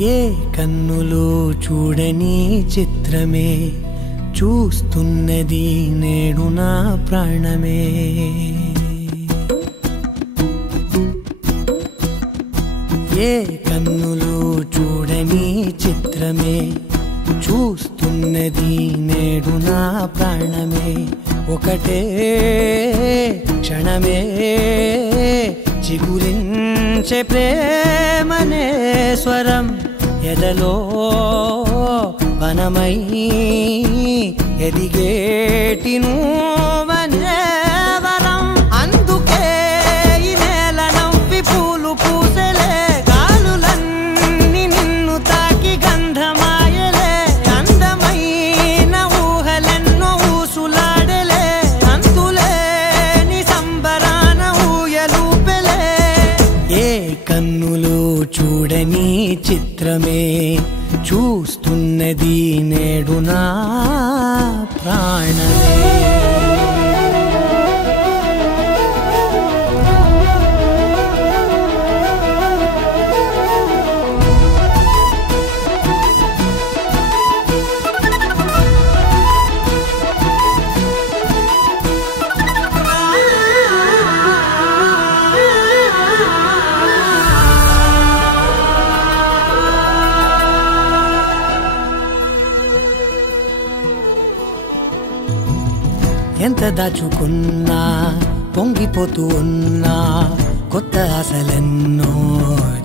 ఏ కన్నులు చూడని చిత్రమే చూస్తున్నది నేడు నా ప్రాణమే. ఏ కన్నులు చూడని చిత్రమే చూస్తున్నది నేడు నా ప్రాణమే. ఒకటే క్షణమే చిగురించే ప్రేమనే స్వరం ఎదలో వనమై ఎదిగేటి నువ్వనే వరం. అందుకే ఈ నేల నవ్వి పూలు పూసెలే, గాలులన్నీ నిన్ను తాకి గంధమాయలే. అందమైన ఊహలెన్నో ఊసులాడలే, అంతులేని సంబరాన ఊయలూపెలే. ఏ కన్నులు చూడని చిత్రమే చూస్తున్నది నేడు నా ప్రాణమే. ఎంత దాచుకున్నా పొంగిపోతూ ఉన్నా, కొత్త ఆశలెన్నో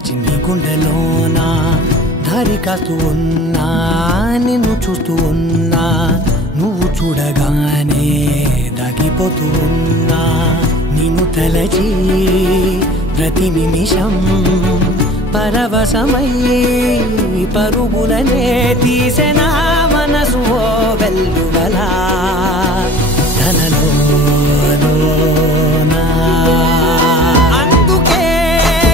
చిన్ని గుండెలోనా. దారి కాస్తూ ఉన్నా, నిన్ను చూస్తూ ఉన్నా, నువ్వు చూడగానే దాగిపోతూ ఉన్నా. నిన్ను తలచి ప్రతి నిమిషం పరవశమై పరుగులనే తీసెనా మనసు ఓ వెల్లువలా. అందుకే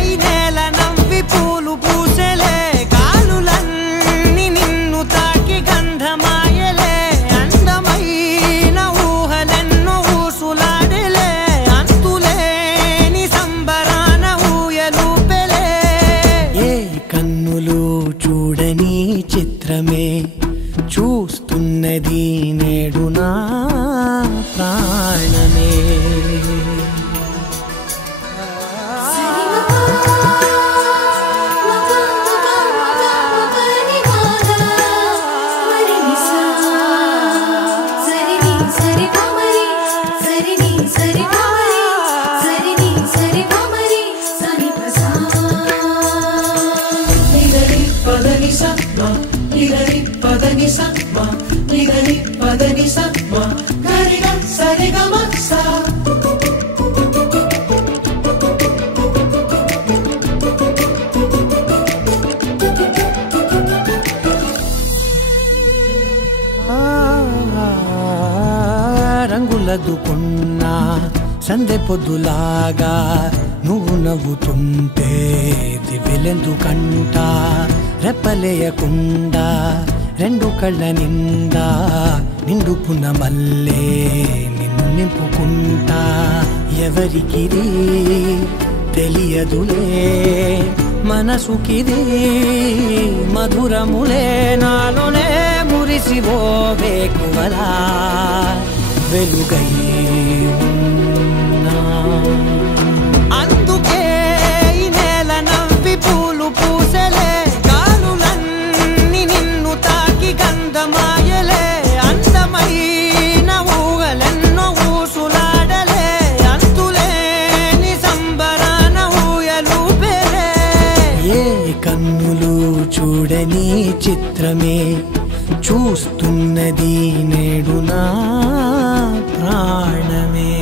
ఈ నేల నవ్వి పూలు పూసెలే, గాలులన్నీ నిన్ను తాకి గంధమాయలే. అందమైన ఊహలెన్నో ఊసులాడలే, అంతులేని సంబరాన ఊయలూపెలే. ఏ కన్నులు చూడని చిత్రమే చూస్తున్నది నేడు నా ప్రాణమే. రంగులదుకున్నా సందె పొద్దులాగా నువ్వు నవ్వుతుంటే దివ్వెలెందుకంట. రెప్పలేయకుండా రెండు కళ్ళ నిండా నిండుకున్న మల్లే నిన్ను నింపుకుంటా. ఎవరికిది తెలియదులే మనసుకిది మధురములే, నాలోనే మురిసివో వేకువలా వెలుగై ఉన్నా. అందుకే ఈ నేల నవ్వి పూలు పూసెలే, గాలులన్నీ నిన్ను తాకి గంధమాయలే. అందమైన ఊహలెన్నో ఊసులాడలే, అంతులేని సంబరాన ఊయలూపెలే. ఏ కన్నులు చూడని చిత్రమే చూస్తున్నది నేడు నా ప్రాణమే.